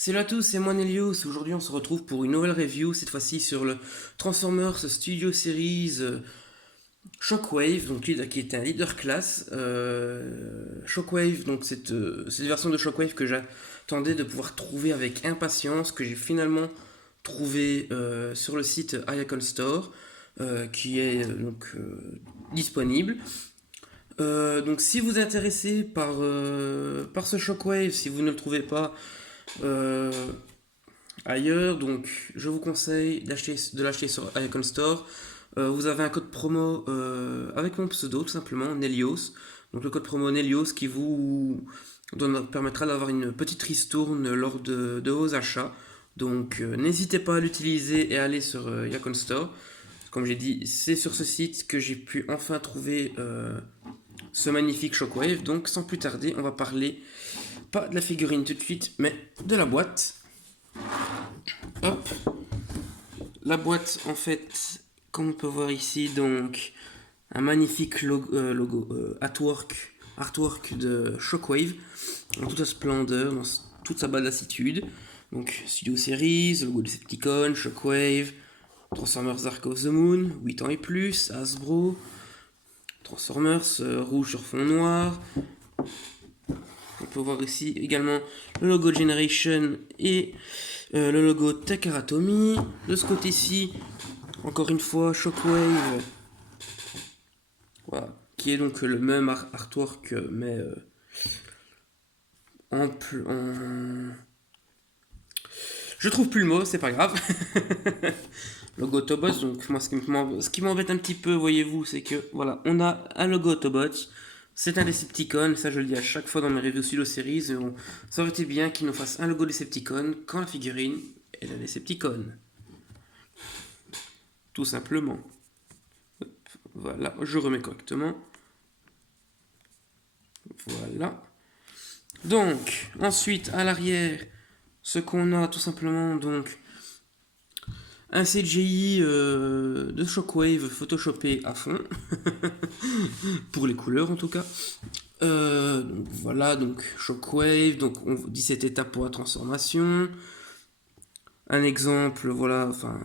Salut à tous, c'est moi Nelios. Aujourd'hui, on se retrouve pour une nouvelle review, cette fois-ci sur le Transformers Studio Series Shockwave, donc qui était un leader class. Shockwave, donc cette version de Shockwave que j'attendais de pouvoir trouver avec impatience, que j'ai finalement trouvé sur le site Iacon Store, qui est disponible. Donc si vous êtes intéressé par ce Shockwave, si vous ne le trouvez pas, euh, ailleurs, donc je vous conseille de l'acheter sur Icon Store. Vous avez un code promo avec mon pseudo, tout simplement, Nelios. Donc le code promo Nelios qui vous permettra d'avoir une petite ristourne lors de vos achats. Donc n'hésitez pas à l'utiliser et à aller sur Icon Store. Comme j'ai dit, c'est sur ce site que j'ai pu enfin trouver ce magnifique Shockwave. Donc sans plus tarder, on va parler pas de la figurine tout de suite, mais de la boîte. Hop, la boîte, en fait, comme on peut voir ici, donc un magnifique artwork de Shockwave en toute sa splendeur, dans toute sa badassitude. Donc Studio Series, logo Decepticon, Shockwave, Transformers Dark of the Moon, 8 ans et plus, Hasbro, Transformers rouge sur fond noir. On peut voir ici également le logo Generation et le logo Takaratomi. De ce côté-ci, encore une fois, Shockwave, voilà, qui est donc le même artwork, mais en. Je trouve plus le mot, c'est pas grave. Logo Autobots, donc moi ce qui m'embête un petit peu, voyez-vous, c'est que voilà, on a un logo Autobots, c'est un Decepticon, ça je le dis à chaque fois dans mes reviews Studio Series, ça aurait été bien qu'ils nous fassent un logo Decepticon quand la figurine est la Decepticon. Tout simplement. Voilà, je remets correctement. Voilà. Donc, ensuite, à l'arrière, ce qu'on a tout simplement, donc, un CGI de Shockwave photoshopé à fond, pour les couleurs en tout cas. Donc voilà, donc Shockwave, donc 17 étapes pour la transformation. Un exemple, voilà, enfin,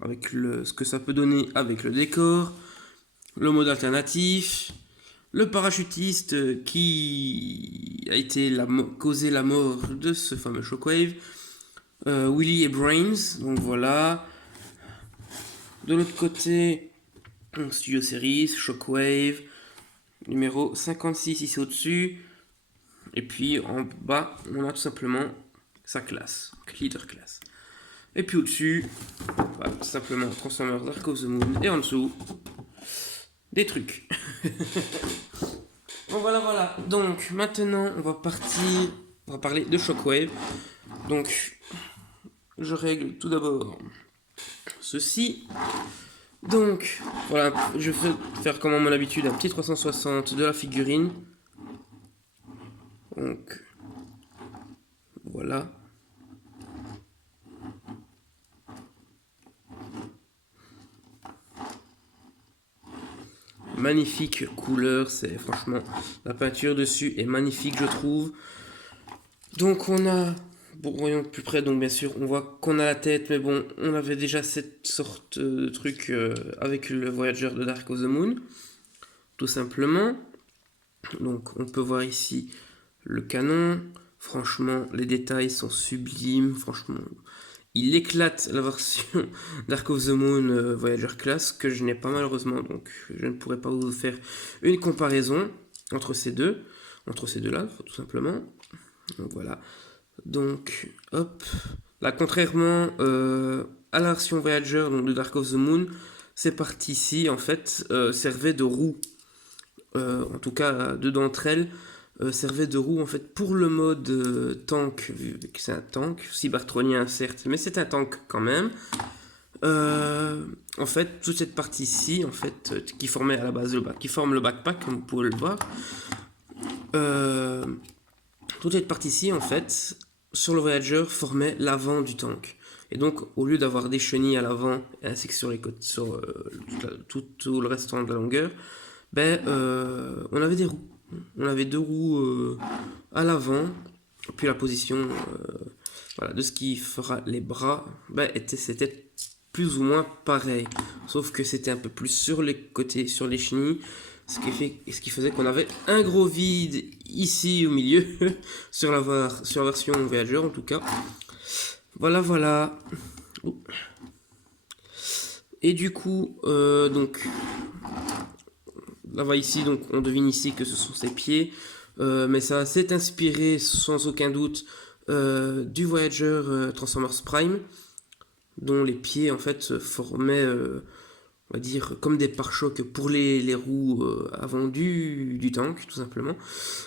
avec ce que ça peut donner avec le décor. Le mode alternatif. Le parachutiste qui a causé la mort de ce fameux Shockwave. Willy et Brains, donc voilà. De l'autre côté, Studio Series, Shockwave, numéro 56 ici au-dessus. Et puis en bas, on a tout simplement sa classe, leader class. Et puis au-dessus, voilà, tout simplement Transformers Dark of the Moon. Et en dessous, des trucs. Bon voilà, voilà. Donc maintenant, on va parler de Shockwave. Donc, je règle tout d'abord ceci. Donc, voilà, je vais faire comme à mon habitude un petit 360 de la figurine. Donc, voilà. Magnifique couleur, c'est franchement, la peinture dessus est magnifique, je trouve. Donc, on a, bon, voyons de plus près, donc bien sûr, on voit qu'on a la tête, mais bon, on avait déjà cette sorte de truc avec le Voyager de Dark of the Moon, tout simplement. Donc, on peut voir ici le canon. Franchement, les détails sont sublimes. Franchement, il éclate la version Dark of the Moon Voyager Class que je n'ai pas malheureusement, donc je ne pourrais pas vous faire une comparaison entre ces deux-là, tout simplement. Donc voilà. Donc, hop. Là, contrairement à la version Voyager donc de Dark of the Moon, ces parties-ci, en fait, servaient de roues. En tout cas, deux d'entre elles servait de roue en fait pour le mode tank, vu que c'est un tank, cybertronien certes, mais c'est un tank quand même. En fait, toute cette partie-ci, en fait, qui formait à la base qui forme le backpack, comme vous pouvez le voir, euh, toute cette partie-ci, en fait, sur le Voyager, formait l'avant du tank. Et donc, au lieu d'avoir des chenilles à l'avant, ainsi que sur les côtes, sur tout le restant de la longueur, on avait des roues. On avait deux roues à l'avant, puis la position voilà, de ce qui fera les bras, c'était plus ou moins pareil. Sauf que c'était un peu plus sur les côtés, sur les chenilles. Ce qui faisait qu'on avait un gros vide ici au milieu, sur la version Voyager en tout cas. Voilà, voilà. Et du coup, donc, là va ici, donc on devine ici que ce sont ses pieds. Mais ça s'est inspiré sans aucun doute du Voyager Transformers Prime, dont les pieds en fait formaient, on va dire, comme des pare-chocs pour les roues avant du tank, tout simplement.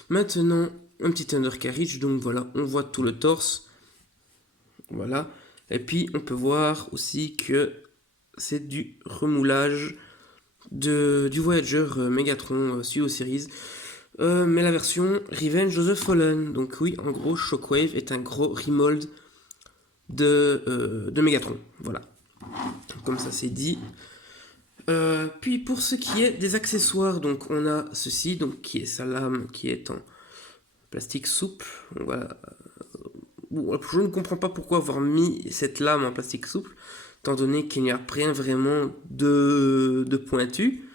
Maintenant, un petit undercarriage, donc voilà, on voit tout le torse. Voilà. Et puis on peut voir aussi que c'est du remoulage du Voyager Megatron Studio Series. Mais la version Revenge of the Fallen. Donc oui, en gros, Shockwave est un gros remold de Megatron. Voilà. Comme ça c'est dit. Puis pour ce qui est des accessoires, donc on a ceci, donc qui est sa lame qui est en plastique souple. Voilà. Bon, je ne comprends pas pourquoi avoir mis cette lame en plastique souple, étant donné qu'il n'y a rien vraiment de pointu.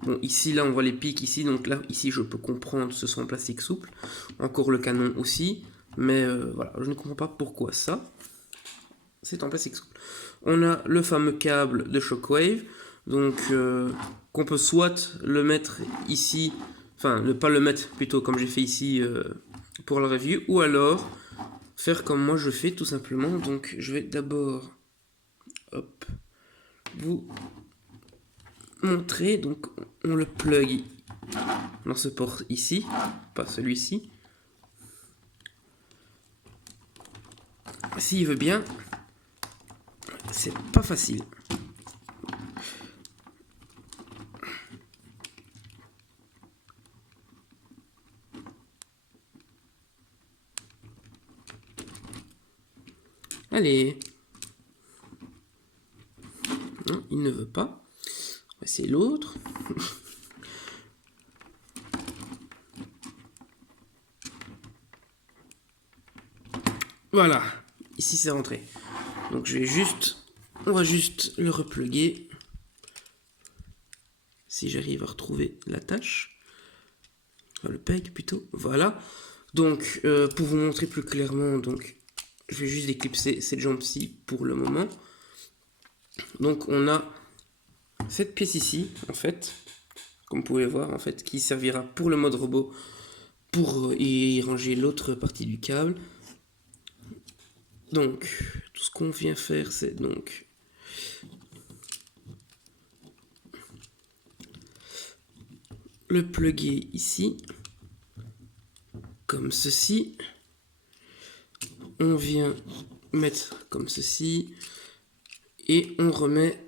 Bon, ici, là, on voit les pics ici, donc là, ici, je peux comprendre, ce sont en plastique souple. Encore le canon aussi, mais voilà, je ne comprends pas pourquoi ça. C'est en plastique souple. On a le fameux câble de Shockwave, donc qu'on peut soit le mettre ici, enfin, ne pas le mettre plutôt comme j'ai fait ici pour la review, ou alors faire comme moi je fais tout simplement. Donc je vais d'abord vous montrer. Donc on le plug dans ce port ici, pas celui-ci. S'il veut bien, c'est pas facile. Allez. Non, il ne veut pas. C'est l'autre. Voilà. Ici c'est rentré. Donc on va juste le repluguer. Si j'arrive à retrouver la tâche. Enfin, le peg plutôt. Voilà. Donc pour vous montrer plus clairement, donc je vais juste déclipser cette jambe-ci pour le moment. Donc on a cette pièce ici, en fait, comme vous pouvez voir, en fait, qui servira pour le mode robot, pour y ranger l'autre partie du câble. Donc, tout ce qu'on vient faire, c'est donc le plugger ici, comme ceci. On vient mettre comme ceci, et on remet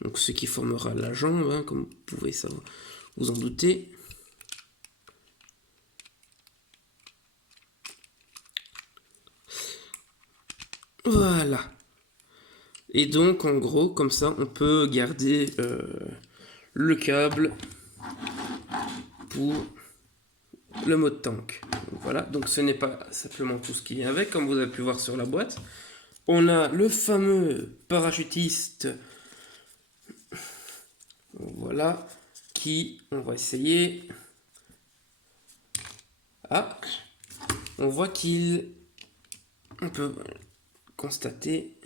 donc ce qui formera la jambe, hein, comme vous pouvez savoir, vous en douter. Voilà. Et donc en gros, comme ça, on peut garder le câble pour le mode tank. Donc, voilà, donc ce n'est pas simplement tout ce qui vient avec, comme vous avez pu voir sur la boîte. On a le fameux parachutiste, voilà, qui, on va essayer. Ah, on voit on peut constater.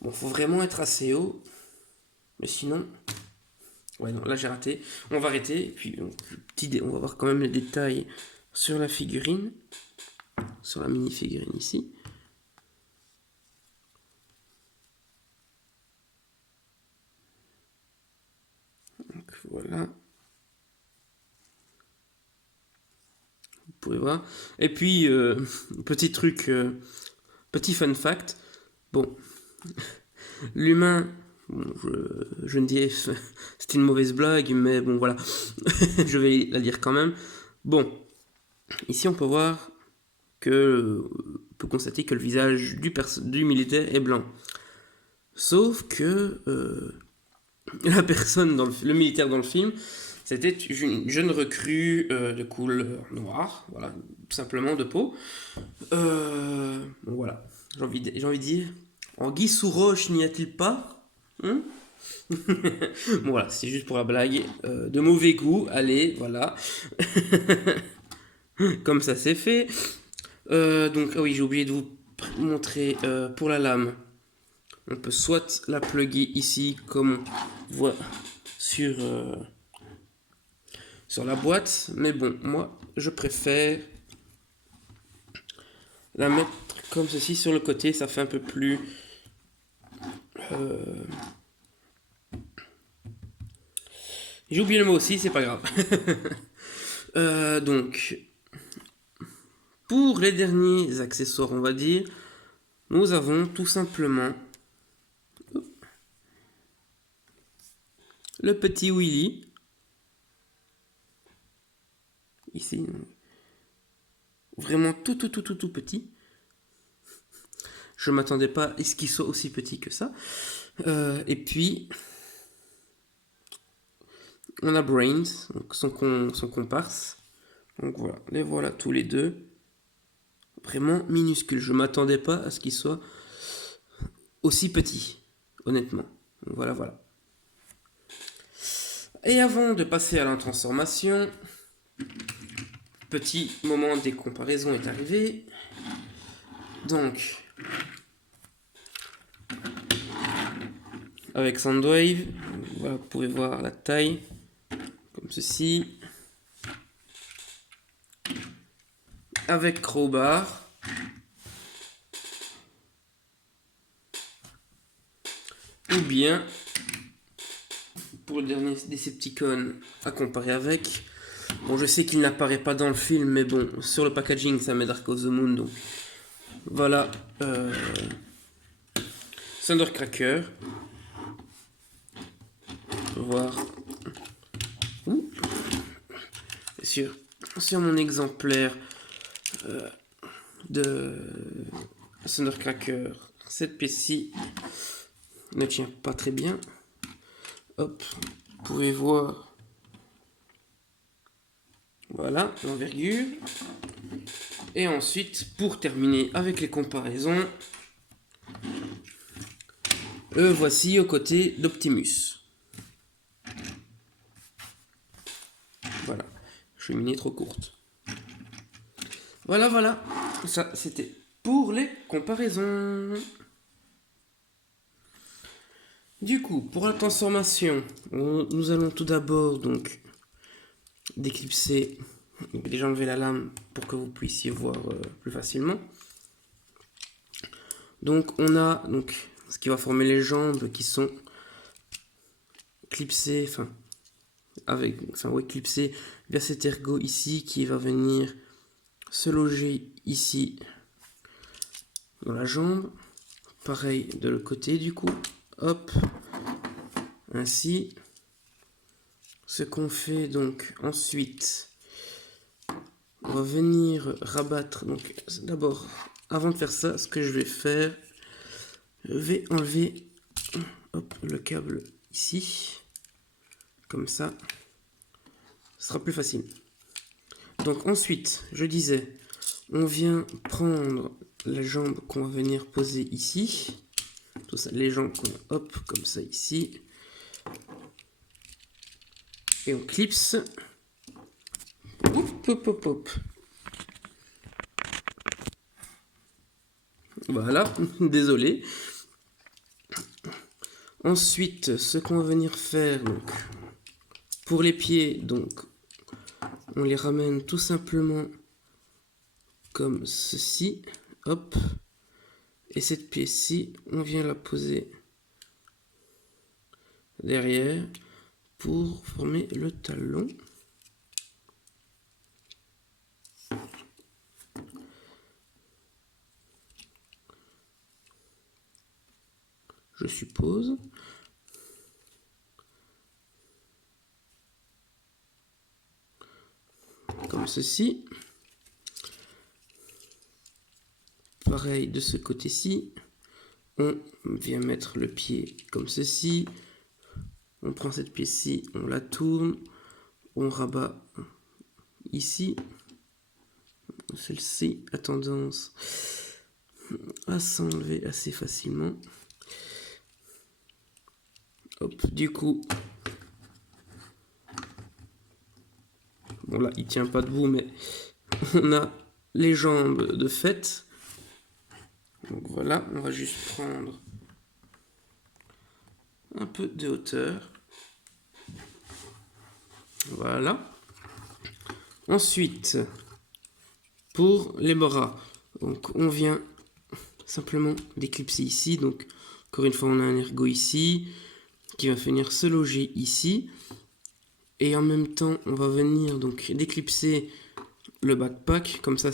Bon, faut vraiment être assez haut, mais sinon, ouais, non, là j'ai raté. On va arrêter, et puis on va voir quand même les détails sur la figurine, sur la mini figurine ici. Donc voilà. Vous pouvez voir. Et puis, petit truc, petit fun fact. Bon, l'humain, bon, je ne dirais, c'est une mauvaise blague, mais bon, voilà. Je vais la dire quand même. Bon, ici on peut voir on peut constater que le visage du militaire est blanc. Sauf que la personne, le militaire dans le film, C'était une jeune recrue de couleur noire, voilà, tout simplement de peau. Bon, voilà, j'ai envie de dire, en Guy sous roche n'y a-t-il pas? Hein. Bon, voilà, c'est juste pour la blague. De mauvais goût, allez, voilà. Comme ça c'est fait. Donc, ah oui, j'ai oublié de vous montrer pour la lame. On peut soit la plugger ici, comme on voit sur, sur la boîte. Mais bon, moi, je préfère la mettre comme ceci sur le côté. Ça fait un peu plus... J'ai oublié le mot aussi, c'est pas grave. Donc, pour les derniers accessoires, on va dire, nous avons tout simplement le petit Willy. Ici, vraiment tout petit. Je m'attendais pas à ce qu'il soit aussi petit que ça. Et puis, on a Brains, donc son comparse. Donc voilà, les voilà tous les deux. Vraiment minuscules. Je m'attendais pas à ce qu'ils soient aussi petits, honnêtement. Donc voilà, voilà. Et avant de passer à la transformation, petit moment des comparaisons est arrivé. Donc, avec Soundwave, voilà, vous pouvez voir la taille, comme ceci. Avec Crowbar, ou bien pour le dernier Decepticon à comparer avec. Bon, je sais qu'il n'apparaît pas dans le film, mais bon, sur le packaging, ça met Dark of the Moon, donc voilà. Thundercracker. On peut voir. Sur mon exemplaire de Thundercracker, cette pièce-ci ne tient pas très bien. Hop, vous pouvez voir. Voilà, l'envergure. Et ensuite, pour terminer avec les comparaisons, le voici aux côtés d'Optimus. Voilà, cheminée trop courte. Voilà, voilà. Ça, c'était pour les comparaisons. Du coup, pour la transformation, nous allons tout d'abord donc déclipser. Je vais déjà enlever la lame pour que vous puissiez voir plus facilement. Donc on a donc ce qui va former les jambes qui sont clipsées, clipsées vers cet ergot ici qui va venir se loger ici dans la jambe. Pareil de l'autre côté du coup. Hop, ainsi. Ce qu'on fait donc ensuite, on va venir rabattre. Donc d'abord, avant de faire ça, ce que je vais faire, je vais enlever le câble ici, comme ça, ce sera plus facile. Donc ensuite, je disais, on vient prendre la jambe qu'on va venir poser ici, tout ça, les jambes qu'on hop comme ça ici, et on clipse. Hop, hop, hop, hop. Voilà, désolé. Ensuite, ce qu'on va venir faire, donc, pour les pieds, donc, on les ramène tout simplement comme ceci. Hop. Et cette pièce-ci, on vient la poser derrière pour former le talon. Je suppose. Comme ceci. Pareil de ce côté-ci. On vient mettre le pied comme ceci. On prend cette pièce-ci, on la tourne. on rabat ici. Celle-ci a tendance à s'enlever assez facilement. Hop, du coup, bon là il tient pas debout, mais on a les jambes de fait. Donc voilà, on va juste prendre un peu de hauteur. Voilà. Ensuite, pour les bras, donc on vient simplement d'éclipser ici. Donc encore une fois, on a un ergot ici qui va venir se loger ici. Et en même temps, on va venir donc d'éclipser le backpack, comme ça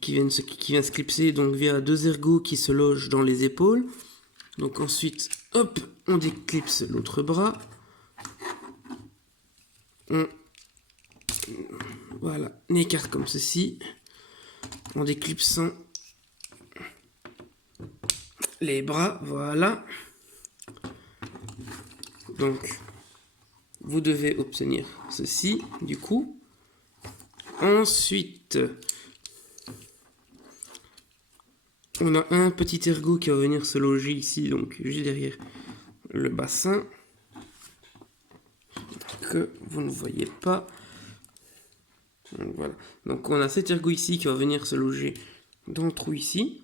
qui vient se clipser donc via deux ergots qui se logent dans les épaules. Donc ensuite, hop, on déclipse l'autre bras. Voilà, on écarte comme ceci, en déclipsant les bras, voilà. Donc, vous devez obtenir ceci, du coup. Ensuite, on a un petit ergot qui va venir se loger ici, donc juste derrière le bassin, que vous ne voyez pas. Donc, voilà. Donc on a cet ergot ici qui va venir se loger dans le trou ici.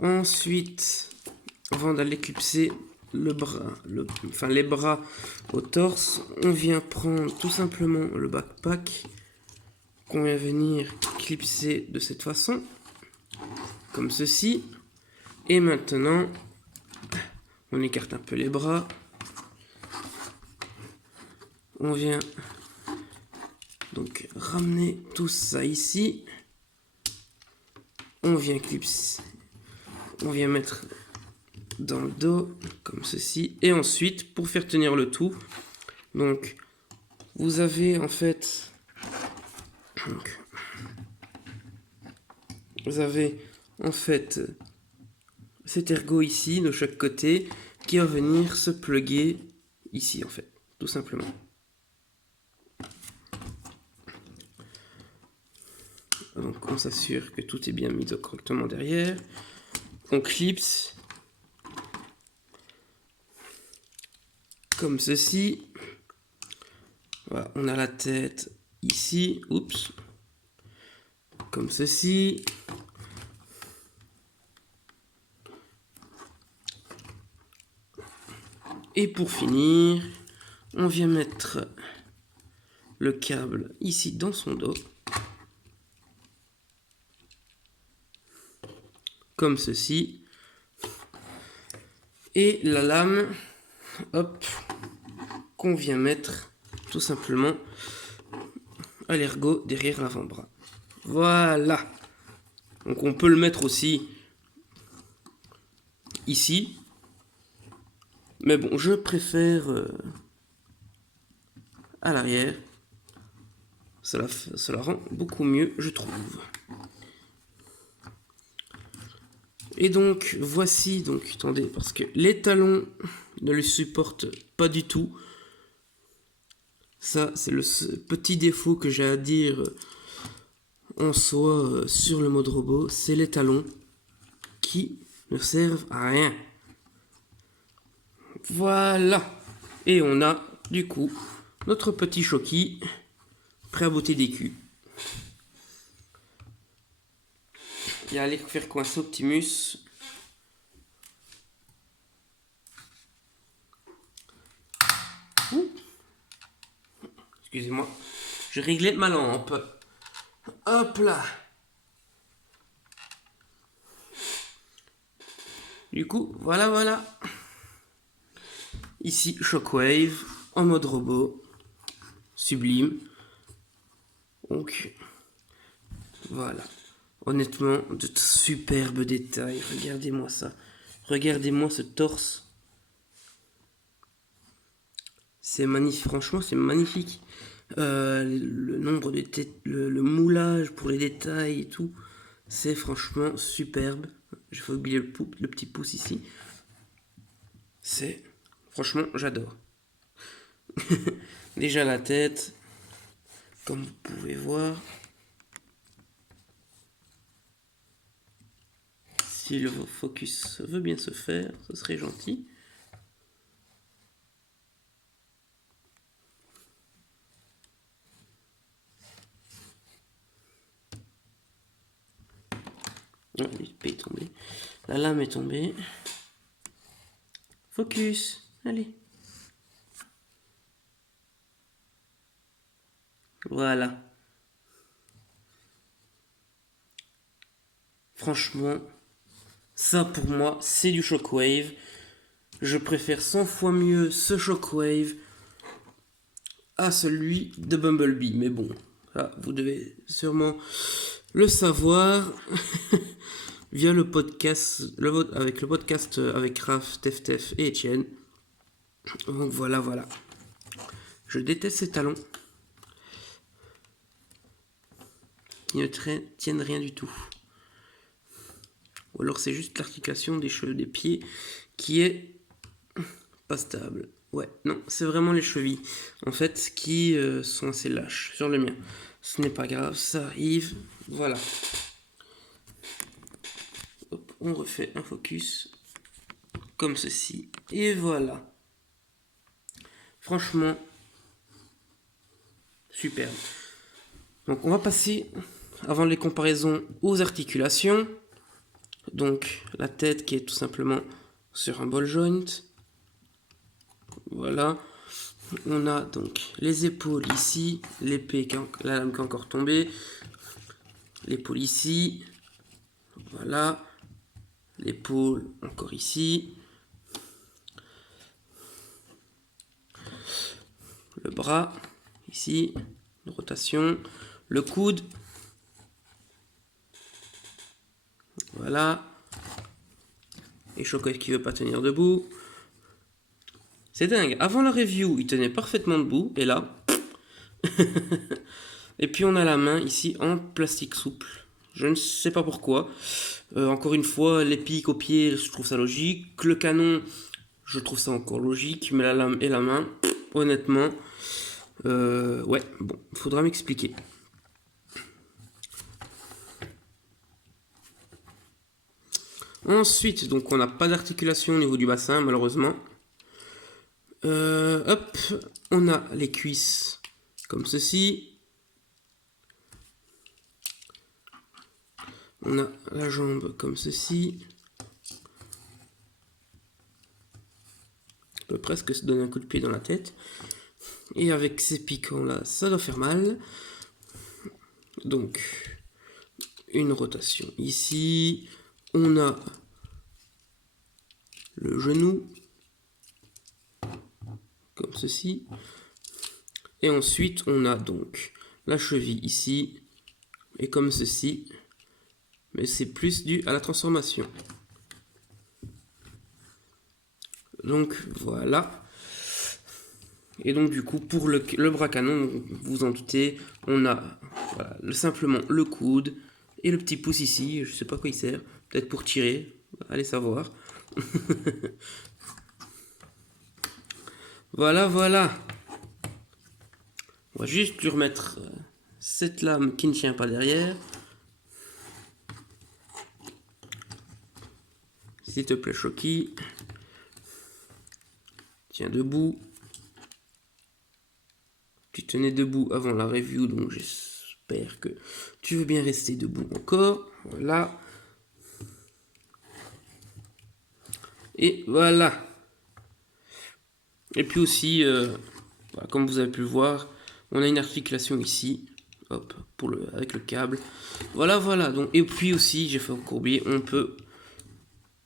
Ensuite, avant d'aller clipser le bras, les bras au torse, on vient prendre tout simplement le backpack qu'on vient venir clipser de cette façon, comme ceci. Et maintenant, on écarte un peu les bras. On vient donc ramener tout ça ici. On vient clipser. On vient mettre dans le dos, comme ceci. Et ensuite, pour faire tenir le tout, donc, vous avez en fait... Donc, vous avez en fait cet ergot ici, de chaque côté, qui va venir se plugger ici, en fait, tout simplement. Donc, on s'assure que tout est bien mis correctement derrière. On clipse comme ceci. Voilà, on a la tête ici, oups, comme ceci. Et pour finir, on vient mettre le câble ici dans son dos, comme ceci. Et la lame, hop, qu'on vient mettre tout simplement à l'ergot derrière l'avant-bras. Voilà. Donc on peut le mettre aussi ici. Mais bon, je préfère à l'arrière. Cela rend beaucoup mieux, je trouve. Et donc, voici, donc, attendez, parce que les talons ne le supportent pas du tout. Ça, c'est le petit défaut que j'ai à dire en soi sur le mode robot. C'est les talons qui ne servent à rien. Voilà. Et on a, du coup, notre petit Choki prêt à botter des culs. Et aller faire coincer Optimus. Excusez-moi. Je réglais ma lampe. Hop là. Du coup, voilà. Ici, Shockwave en mode robot. Sublime. Donc, voilà. Honnêtement, de superbes détails. Regardez-moi ça. Regardez-moi ce torse. C'est magnifique. Franchement, c'est magnifique. Le nombre de le moulage pour les détails et tout. C'est franchement superbe. J'ai fait oublier le petit pouce ici. C'est Franchement, j'adore. Déjà la tête, comme vous pouvez voir. Si le focus veut bien se faire, ce serait gentil. Oh, l'épée est tombée. La lame est tombée. Focus, allez. Voilà. Franchement, ça pour moi, c'est du Shockwave. Je préfère 100 fois mieux ce Shockwave à celui de Bumblebee. Mais bon, là, vous devez sûrement le savoir via le podcast, avec le podcast avec Raph, Teftef et Etienne. Donc voilà. Je déteste ces talons. Ils ne tiennent rien du tout. Ou alors c'est juste l'articulation des cheveux des pieds qui est pas stable. Ouais, non, c'est vraiment les chevilles, en fait, qui sont assez lâches sur le mien. Ce n'est pas grave, ça arrive. Voilà. Hop, on refait un focus comme ceci. Et voilà. Franchement, superbe. Donc on va passer, avant les comparaisons, aux articulations. Donc la tête qui est tout simplement sur un ball joint. Voilà. On a donc les épaules ici, l'épée, la lame qui est encore tombée, l'épaule ici, voilà, l'épaule encore ici, le bras ici, une rotation, le coude, voilà, et Shockwave qui veut pas tenir debout. C'est dingue, avant la review il tenait parfaitement debout, et là... Et puis on a la main ici en plastique souple. Je ne sais pas pourquoi. Encore une fois, les pics au pied, je trouve ça logique. Le canon, je trouve ça encore logique. Mais la lame et la main, honnêtement, ouais, bon, faudra m'expliquer. Ensuite, donc on n'a pas d'articulation au niveau du bassin, malheureusement. Hop, on a les cuisses comme ceci. On a la jambe comme ceci. On peut presque se donner un coup de pied dans la tête. Et avec ces piquants là, ça doit faire mal. Donc, une rotation ici. On a le genou. Comme ceci. Et ensuite, on a donc la cheville ici. Et comme ceci. Mais c'est plus dû à la transformation. Donc voilà. Et donc du coup pour le bras canon, vous en doutez, on a voilà, simplement le coude et le petit pouce ici. Je sais pas quoi il sert. Peut-être pour tirer. Allez savoir. Voilà. On va juste lui remettre cette lame qui ne tient pas derrière. S'il te plaît, Shocky. Tiens debout. Tu tenais debout avant la review, donc j'espère que tu veux bien rester debout encore. Voilà. Et voilà. Et puis aussi, voilà, comme vous avez pu le voir, on a une articulation ici. Hop, avec le câble. Voilà. Donc, et puis aussi, j'ai fait encore oublier, on peut,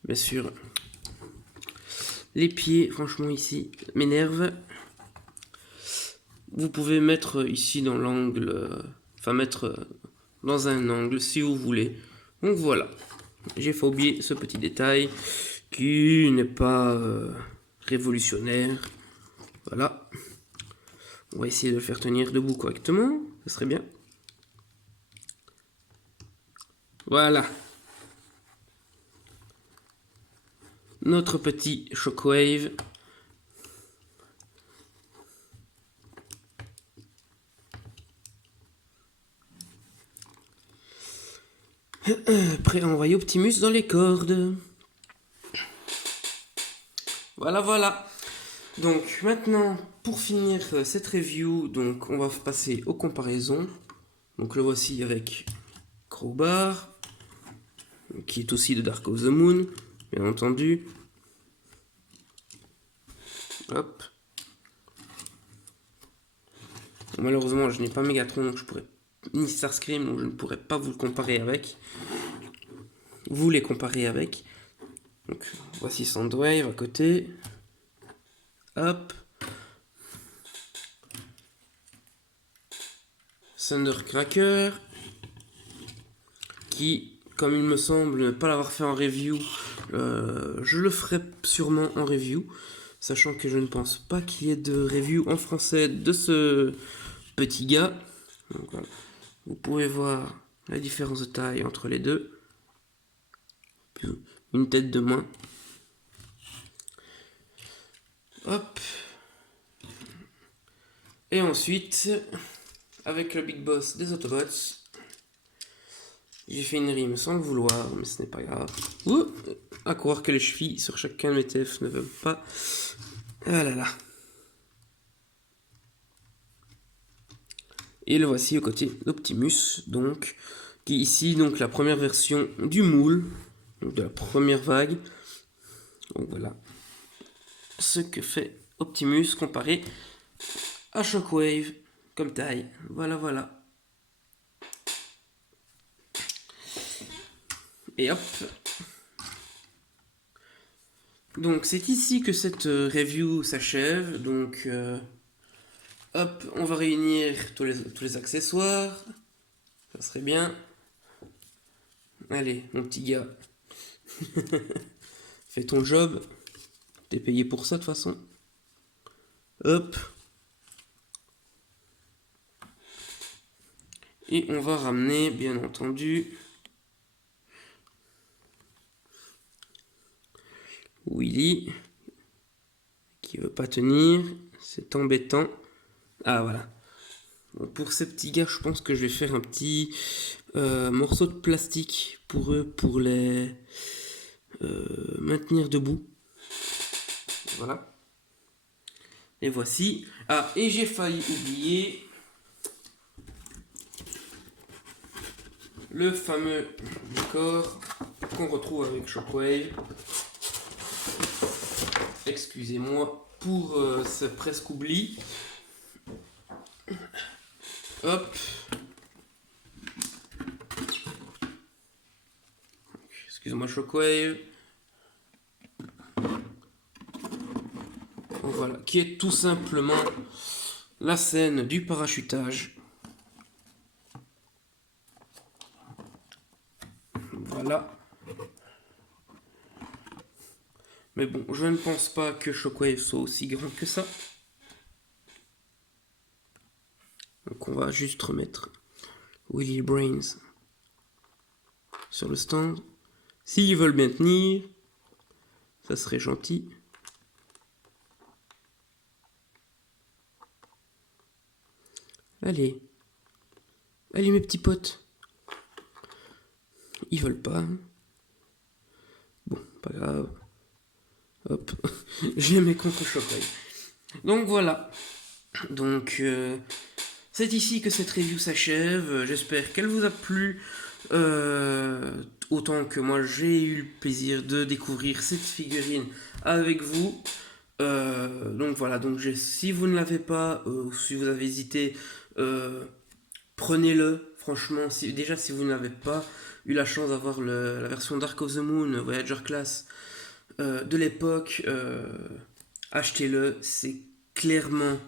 bien sûr, les pieds, franchement ici, m'énerve. Vous pouvez mettre ici dans l'angle, mettre dans un angle si vous voulez. Donc voilà, j'ai fait oublier ce petit détail qui n'est pas révolutionnaire. Voilà, on va essayer de le faire tenir debout correctement, ça serait bien. Voilà. Notre petit Shockwave. Prêt à envoyer Optimus dans les cordes. Voilà, voilà. Donc maintenant, pour finir cette review, donc on va passer aux comparaisons. Donc le voici avec Crowbar, qui est aussi de Dark of the Moon, bien entendu. Hop. Malheureusement, je n'ai pas Megatron, donc je pourrais ni Starscream, donc je ne pourrais pas vous le comparer avec. Vous les comparer avec. Donc voici Soundwave à côté. Hop. Thundercracker, qui, comme il me semble ne pas l'avoir fait en review, je le ferai sûrement en review, sachant que je ne pense pas qu'il y ait de review en français de ce petit gars. Donc, voilà. Vous pouvez voir la différence de taille entre les deux. Une tête de moins. Hop. Et ensuite, avec le Big Boss des Autobots, j'ai fait une rime sans le vouloir, mais ce n'est pas grave. Ouh, à croire que les chevilles sur chacun de mes TF ne veulent pas. Ah là là. Et le voici au côté d'Optimus, donc, qui est ici donc la première version du moule, donc de la première vague. Donc voilà ce que fait Optimus comparé à Shockwave comme taille. Voilà, voilà. Et hop. Donc c'est ici que cette review s'achève. Donc hop, on va réunir tous les accessoires. Ça serait bien. Allez, mon petit gars. Fais ton job. T'es payé pour ça de toute façon. Hop. Et on va ramener, bien entendu, Willy, qui veut pas tenir. C'est embêtant. Ah, voilà. Bon, pour ces petits gars, je pense que je vais faire un petit morceau de plastique pour eux, pour les maintenir debout. Voilà. Et voici. Ah, et j'ai failli oublier le fameux décor qu'on retrouve avec Shockwave. Excusez-moi pour ce presque oubli. Hop. Excusez-moi Shockwave. Voilà, qui est tout simplement la scène du parachutage. Voilà. Mais bon, je ne pense pas que Shockwave soit aussi grand que ça. Donc on va juste remettre Willy Brains sur le stand. S'ils veulent bien tenir, ça serait gentil. Allez. Allez mes petits potes. Ils veulent pas. Bon, pas grave. Hop. J'ai mes contre Shockwave. Donc voilà. Donc c'est ici que cette review s'achève. J'espère qu'elle vous a plu. Autant que moi j'ai eu le plaisir de découvrir cette figurine avec vous. Donc voilà, donc si vous ne l'avez pas, ou si vous avez hésité, prenez-le. Franchement, déjà si vous n'avez pas eu la chance d'avoir la version Dark of the Moon, Voyager Class de l'époque, achetez-le. C'est clairement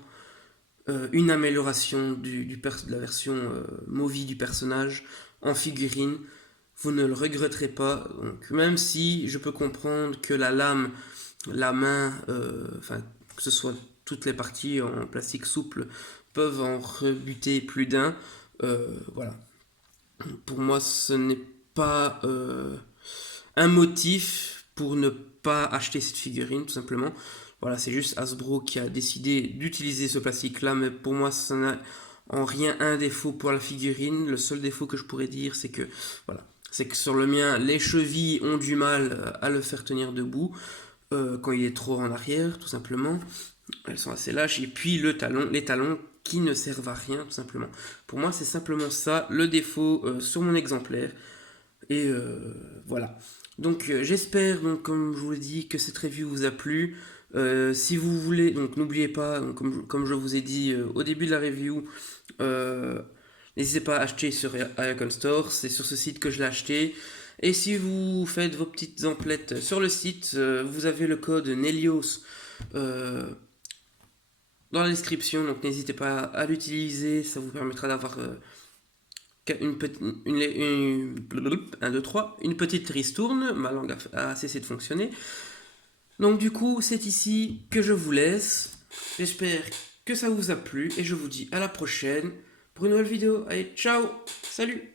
une amélioration de la version movie du personnage en figurine. Vous ne le regretterez pas. Donc, même si je peux comprendre que la lame, la main, que ce soit toutes les parties en plastique souple, peuvent en rebuter plus d'un. Voilà. Pour moi, ce n'est pas un motif pour ne pas acheter cette figurine, tout simplement. Voilà, c'est juste Hasbro qui a décidé d'utiliser ce plastique-là, mais pour moi, ça n'a en rien un défaut pour la figurine. Le seul défaut que je pourrais dire, c'est que, voilà, C'est que sur le mien, les chevilles ont du mal à le faire tenir debout quand il est trop en arrière, tout simplement. Elles sont assez lâches. Et puis les talons qui ne servent à rien, tout simplement. Pour moi, c'est simplement ça le défaut sur mon exemplaire. Et voilà. Donc j'espère, donc, comme je vous l'ai dit, que cette review vous a plu. Si vous voulez, donc n'oubliez pas, donc, comme je vous ai dit au début de la review, euh, n'hésitez pas à acheter sur Icon Store, c'est sur ce site que je l'ai acheté. Et si vous faites vos petites emplettes sur le site, vous avez le code Nelios euh, dans la description, donc n'hésitez pas à l'utiliser, ça vous permettra d'avoir une petite, un, deux, trois, une petite ristourne, ma langue a cessé de fonctionner. Donc du coup, c'est ici que je vous laisse. J'espère que ça vous a plu et je vous dis à la prochaine pour une nouvelle vidéo. Allez, ciao, salut!